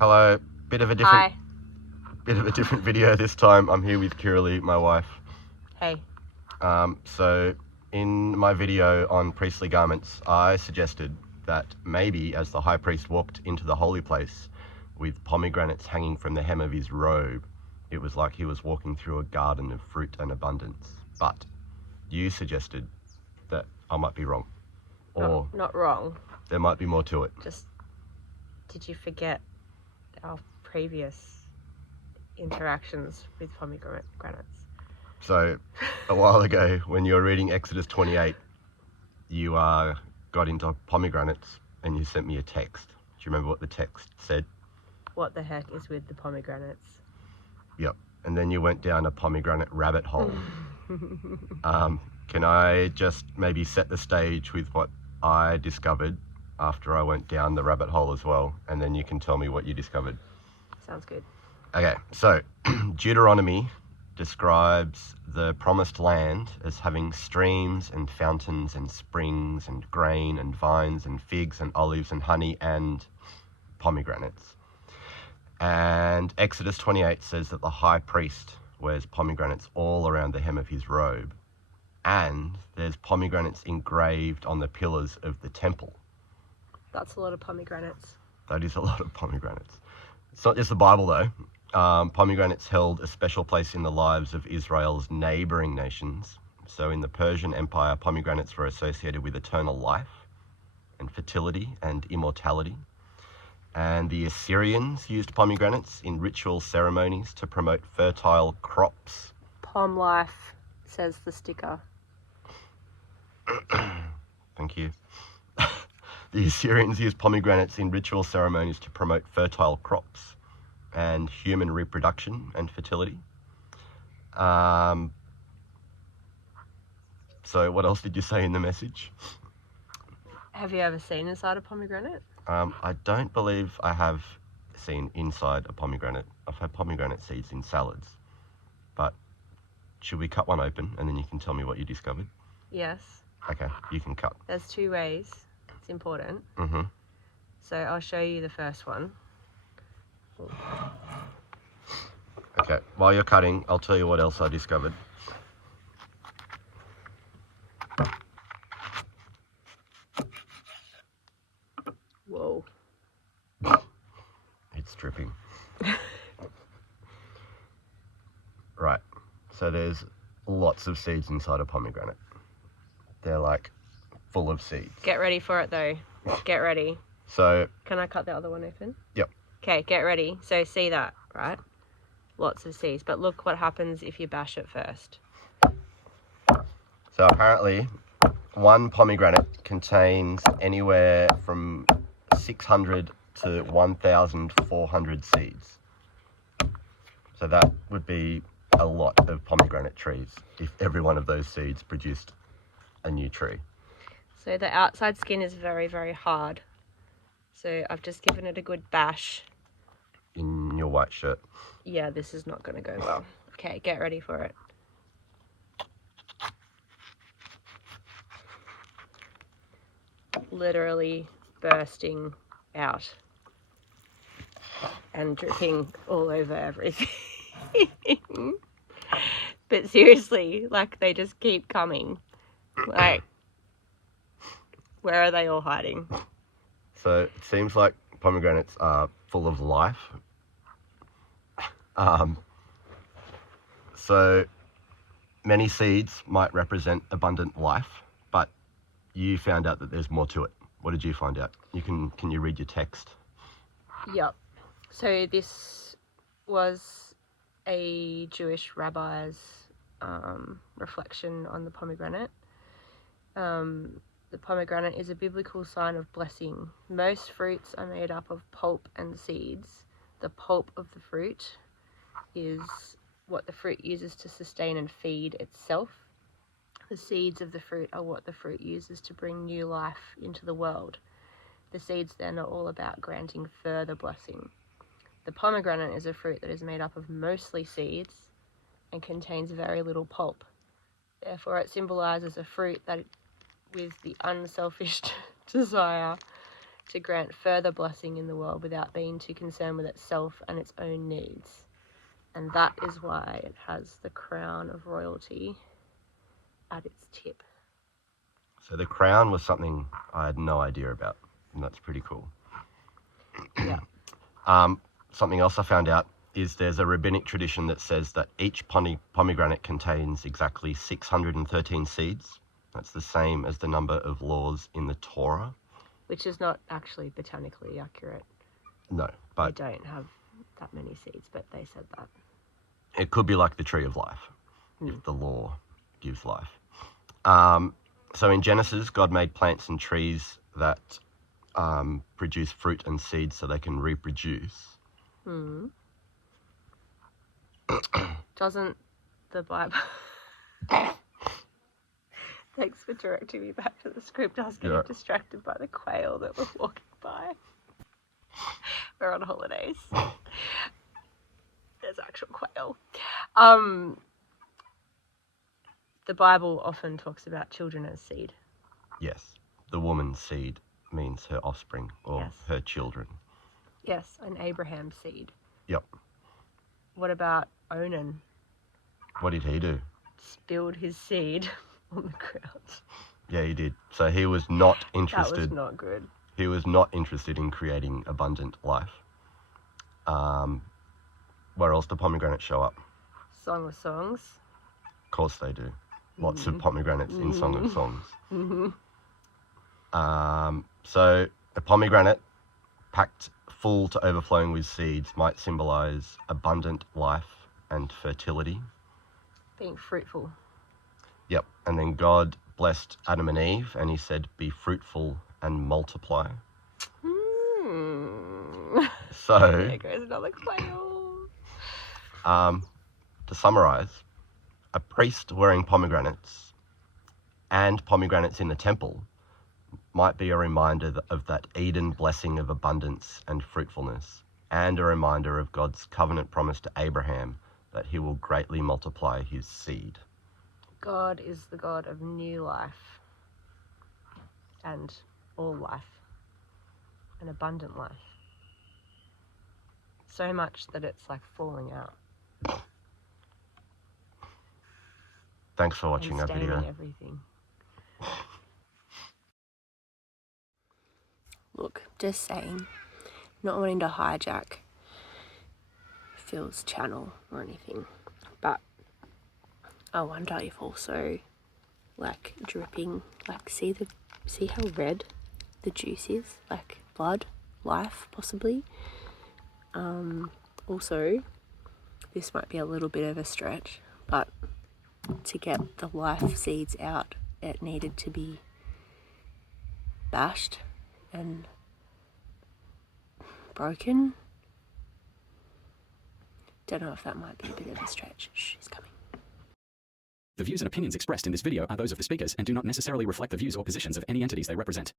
Hello, bit of a Hi. different video this time. I'm here with Kiralee, my wife. Hey. So in my video on priestly garments, I suggested that maybe as the high priest walked into the holy place with pomegranates hanging from the hem of his robe, it was like he was walking through a garden of fruit and abundance. But you suggested that I might be wrong, or Not wrong. there might be more to it. Just, did you forget our previous interactions with pomegranates? So a while ago, when you were reading Exodus 28, you got into pomegranates and you sent me a text. Do you remember what the text said? What the heck is with the pomegranates? Yep. And then you went down a pomegranate rabbit hole. Can I just maybe set the stage with what I discovered after I went down the rabbit hole as well, and then you can tell me what you discovered? Sounds good. Okay, so Deuteronomy describes the promised land as having streams and fountains and springs and grain and vines and figs and olives and honey and pomegranates. And Exodus 28 says that the high priest wears pomegranates all around the hem of his robe. And there's pomegranates engraved on the pillars of the temple. That's a lot of pomegranates. That is a lot of pomegranates. It's not just the Bible though. Pomegranates held a special place in the lives of Israel's neighboring nations. So in the Persian Empire, pomegranates were associated with eternal life and fertility and immortality. And the Assyrians used pomegranates in ritual ceremonies to promote fertile crops. Pom life, says the sticker. Thank you. The Assyrians used pomegranates in ritual ceremonies to promote fertile crops and human reproduction and fertility. So what else did you say in the message? Have you ever seen inside a pomegranate? I don't believe I have seen inside a pomegranate. I've had pomegranate seeds in salads. But should we cut one open and then you can tell me what you discovered? Yes. Okay, you can cut. There's two ways. It's important. Mm-hmm. So I'll show you the first one. Okay, while you're cutting, I'll tell you what else I discovered. Whoa. It's dripping. Right, so there's lots of seeds inside a pomegranate. They're like full of seeds. Get ready for it though. Get ready. So, Can I cut the other one open? Yep. Okay, get ready. So see that, right? Lots of seeds. But look what happens if you bash it first. so apparently one pomegranate contains anywhere from 600 to 1,400 seeds. So that would be a lot of pomegranate trees if every one of those seeds produced a new tree. So the outside skin is very, very hard. So I've just given it a good bash. In your white shirt. Yeah, this is not going to go well. Okay, get ready for it. Literally bursting out and dripping all over everything. But seriously, like, they just keep coming. Like, where are they all hiding? So it seems like pomegranates are full of life. So many seeds might represent abundant life, but you found out that there's more to it. What did you find out? Can you read your text? Yep. So this was a Jewish rabbi's reflection on the pomegranate. The pomegranate is a biblical sign of blessing. Most fruits are made up of pulp and seeds. The pulp of the fruit is what the fruit uses to sustain and feed itself. The seeds of the fruit are what the fruit uses to bring new life into the world. The seeds then are all about granting further blessing. The pomegranate is a fruit that is made up of mostly seeds and contains very little pulp. Therefore, it symbolizes a fruit that with the unselfish desire to grant further blessing in the world without being too concerned with itself and its own needs. And that is why it has the crown of royalty at its tip. So the crown was something I had no idea about, and that's pretty cool. Yeah. Something else I found out is there's a rabbinic tradition that says that each pomegranate contains exactly 613 seeds. That's the same as the number of laws in the Torah. Which is not actually botanically accurate. No, They but don't have that many seeds, but they said that. it could be like the tree of life, if the law gives life. So in Genesis, God made plants and trees that produce fruit and seeds so they can reproduce. Doesn't the Bible... Thanks for directing me back to the script. I was getting distracted by the quail that were walking by. We're on holidays. There's actual quail. The Bible often talks about children as seed. Yes, the woman's seed means her offspring or her children. Yes, an Abraham's seed. Yep. What about Onan? What did he do? Spilled his seed on the ground. Yeah, he did. So he was not interested. That was not good. He was not interested in creating abundant life. Where else do pomegranates show up? Song of Songs. Of course they do. Lots of pomegranates in Song of Songs. So a pomegranate packed full to overflowing with seeds might symbolize abundant life and fertility. Being fruitful. Yep. And then God blessed Adam and Eve and he said, be fruitful and multiply. So there goes another quail. To summarize, a priest wearing pomegranates and pomegranates in the temple might be a reminder of that Eden blessing of abundance and fruitfulness, and a reminder of God's covenant promise to Abraham that he will greatly multiply his seed. God is the God of new life and all life, an abundant life. So much that it's like falling out. Thanks for watching our video. Everything. Look, just saying, not wanting to hijack Phil's channel or anything, but I wonder if also like dripping, like see how red the juice is, like blood, life possibly. Also, this might be a little bit of a stretch, but to get the life seeds out, it needed to be bashed and broken. Don't know if that might be a bit of a stretch. She's coming. The views and opinions expressed in this video are those of the speakers and do not necessarily reflect the views or positions of any entities they represent.